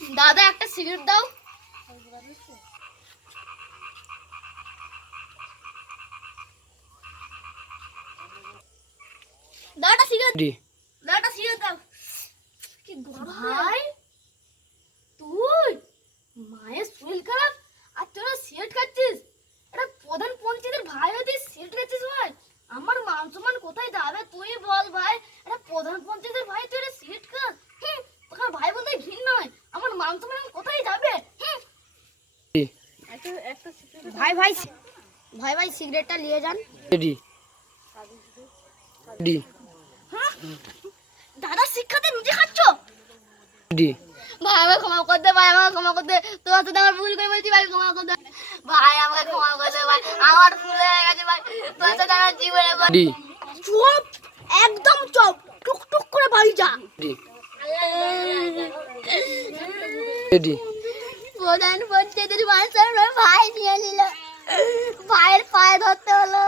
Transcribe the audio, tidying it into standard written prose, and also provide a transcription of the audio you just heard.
দাদা একটা সিগারেট দাও। দাদা সিগারেট, দাদা সিগারেট দাও। কি ভাই তুই মায়ের শরীর খারাপ আর তোরা সিগারেট খাচ্ছিস? এটা প্রধান পঞ্চায়েতের ভাই হতে সিগারেট খাচ্ছিস ভাই? আমার মান সম্মান কোথায় যাবে তুই বল ভাই? এটা প্রধান পঞ্চায়েতের ভাই তুই এটা সিগারেট খাস? তোর ভাই বলতে ঘৃণা নয়, আমার মান সম্মান কোথায় যাবে? ভাই ভাই ভাই ভাই সিগারেটটা নিয়ে যান। দাদা শিক্ষাতে নিজে খাচ্ছ? ভাই আমাকে ক্ষমা করে দে, ভাই আমাকে ক্ষমা করে দে, তোর সাথে আমার ভুল করে বলছি ভাই, ক্ষমা করে দে ভাই, আমাকে ক্ষমা করে দে ভাই, আমার ভুল হয়ে গেছে ভাই, তোর সাথে আমার জীবনে চুপ, একদম চুপ, টুক করে বাড়ি যা। প্রধান পঞ্চায়েতের মানুষের ভাই নিয়ে নিল, ভাইয়ের পায়ে ধরতে হলো।